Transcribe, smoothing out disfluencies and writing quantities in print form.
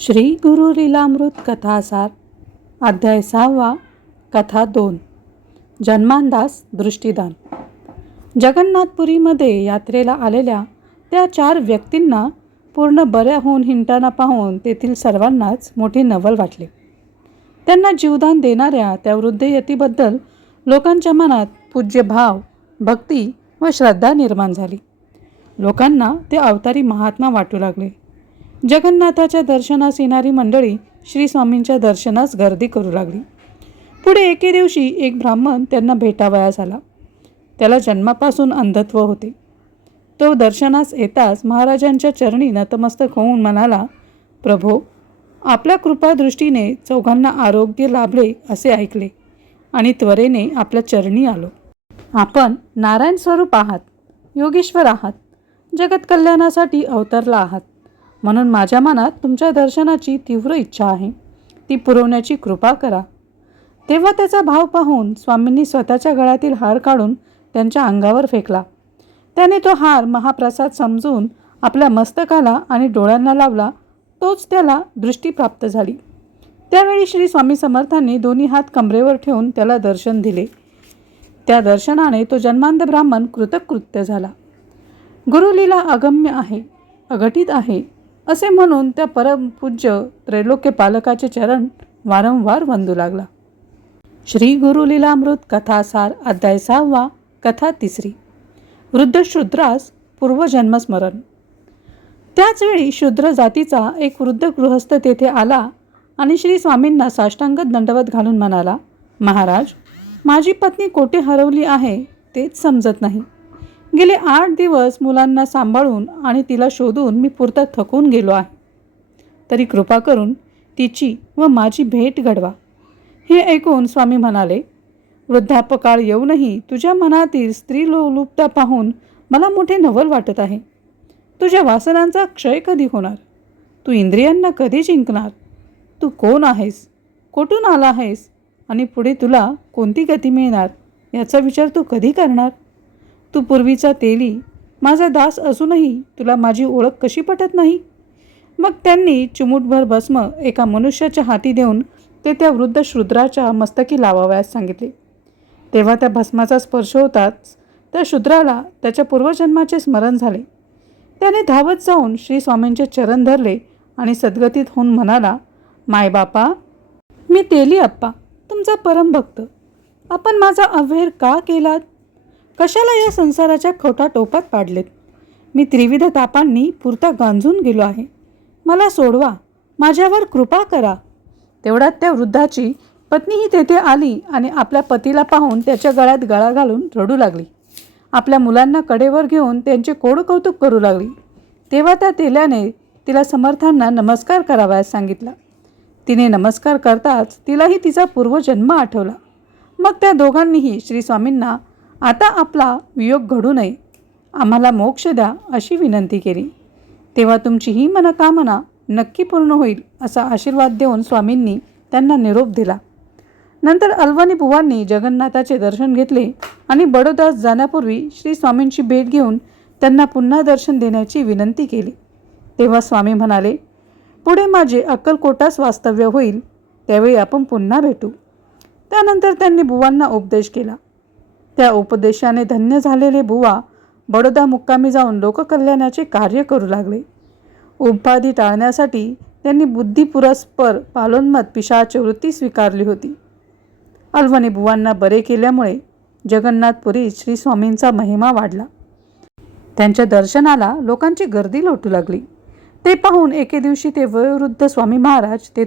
श्री गुरु लीलामृत कथासार अध्याय 6 कथा 2 जन्मांदास दृष्टिदान। जगन्नाथपुरीमध्ये यात्रेला आलेल्या त्या 4 व्यक्तींना पूर्ण बऱ्या होऊन हिंडताना पाहून तेथील सर्वांनाच मोठे नवल वाटले। त्यांना जीवदान देणाऱ्या त्या वृद्ध यतीबद्दल लोकांच्या मनात पूज्य भाव, भक्ती व श्रद्धा निर्माण झाली। लोकांना ते अवतारी महात्मा वाटू लागले। जगन्नाथाच्या दर्शनास येणारी मंडळी श्री स्वामींच्या दर्शनास गर्दी करू लागली। पुढे एके दिवशी एक ब्राह्मण त्यांना भेटावयास आला। त्याला जन्मापासून अंधत्व होते। तो दर्शनास येताच महाराजांच्या चरणी नतमस्तक होऊन म्हणाला, प्रभो, आपल्या कृपादृष्टीने चौघांना आरोग्य लाभले असे ऐकले आणि त्वरेने आपल्या चरणी आलो। आपण नारायण स्वरूप आहात, योगेश्वर आहात, जगत कल्याणासाठी अवतरला आहात, म्हणून माझ्या मनात तुमच्या दर्शनाची तीव्र इच्छा आहे, ती पुरवण्याची कृपा करा। तेव्हा त्याचा भाव पाहून स्वामींनी स्वतःच्या गळ्यातील हार काढून त्यांच्या अंगावर फेकला। त्याने तो हार महाप्रसाद समजून आपल्या मस्तकाला आणि डोळ्यांना लावला, तोच त्याला दृष्टी प्राप्त झाली। त्यावेळी श्री स्वामी समर्थांनी दोन्ही हात कमरेवर ठेवून त्याला दर्शन दिले। त्या दर्शनाने तो जन्मांध ब्राह्मण कृतकृत्य झाला। गुरुलीला अगम्य आहे, अघटित आहे असे म्हणून त्या परमपूज्य त्रैलोक्य पालकाचे चरण वारंवार वंदू लागला। श्री गुरु लीलामृत कथासार अध्याय 6 कथा 3 वृद्ध शूद्रास पूर्वजन्मस्मरण। त्याच वेळी शूद्र जातीचा एक वृद्ध गृहस्थ तेथे आला आणि श्री स्वामींना साष्टांग दंडवत घालून म्हणाला, महाराज, माझी पत्नी कोठे हरवली आहे तेच समजत नाही। गेले 8 दिवस मुलांना सांभाळून आणि तिला शोधून मी पुरता थकून गेलो आहे। तरी कृपा करून तिची व माझी भेट घडवा। हे ऐकून स्वामी म्हणाले, वृद्धापकाळ येऊनही तुझ्या मनातील स्त्री लोलुपता पाहून मला मोठे नवल वाटत आहे। तुझ्या वासनांचा क्षय कधी होणार? तू इंद्रियांना कधी जिंकणार? तू कोण आहेस, कोठून आला आहेस आणि पुढे तुला कोणती गती मिळणार याचा विचार तू कधी करणार? तू पूर्वीचा तेली माझा दास असूनही तुला माझी ओळख कशी पटत नाही? मग त्यांनी चिमूटभर भस्म एका मनुष्याच्या हाती देऊन ते त्या वृद्ध शूद्राच्या मस्तकी लावावयास सांगितले। तेव्हा त्या भस्माचा स्पर्श होताच त्या शूद्राला त्याच्या पूर्वजन्माचे स्मरण झाले। त्याने धावत जाऊन श्री स्वामींचे चरण धरले आणि सद्गतीत होऊन म्हणाला, मायबापा, मी तेली अप्पा, तुमचा परमभक्त, आपण माझा अव्हेर का केलात? कशाला या संसाराच्या खोटा टोपात पाडलेत? मी त्रिविध तापांनी पुरता गांजून गेलो आहे, मला सोडवा, माझ्यावर कृपा करा। तेवढ्यात त्या वृद्धाची पत्नीही तेथे आली आणि आपल्या पतीला पाहून त्याच्या गळ्यात गळा घालून रडू लागली। आपल्या मुलांना कडेवर घेऊन त्यांचे कोड कौतुक करू लागली। तेव्हा त्या तेल्याने तिला समर्थांना नमस्कार करावयास सांगितला। तिने नमस्कार करताच तिलाही तिचा पूर्वजन्म आठवला। मग त्या दोघांनीही श्री स्वामींना आता आपला वियोग घडू नये, आम्हाला मोक्ष द्या अशी विनंती केली। तेव्हा तुमची ही मनोकामना नक्की पूर्ण होईल असा आशीर्वाद देऊन स्वामींनी त्यांना निरोप दिला। नंतर अल्वनी बुवांनी जगन्नाथाचे दर्शन घेतले आणि बडोद्यास जाण्यापूर्वी श्री स्वामींची भेट घेऊन त्यांना पुन्हा दर्शन देण्याची विनंती केली। तेव्हा स्वामी म्हणाले, पुढे माझे अक्कलकोटास वास्तव्य होईल, त्यावेळी आपण पुन्हा भेटू। त्यानंतर त्यांनी बुवांना उपदेश केला। त्या उपदेशाने धन्य झालेले बुवा बडोदा मुक्कामी जाऊन लोककल्याणाचे कार्य करू लागले। उपाधी टाळण्यासाठी त्यांनी बुद्धिपुरस्पर पालोन्मत पिशाच वृत्ती स्वीकारली होती। अल्वनी बुवांना बरे केल्यामुळे जगन्नाथपुरीत श्री स्वामींचा महिमा वाढला। त्यांच्या दर्शनाला लोकांची गर्दी लोटू लागली। ते पाहून एके दिवशी ते वयोवृद्ध स्वामी महाराज ते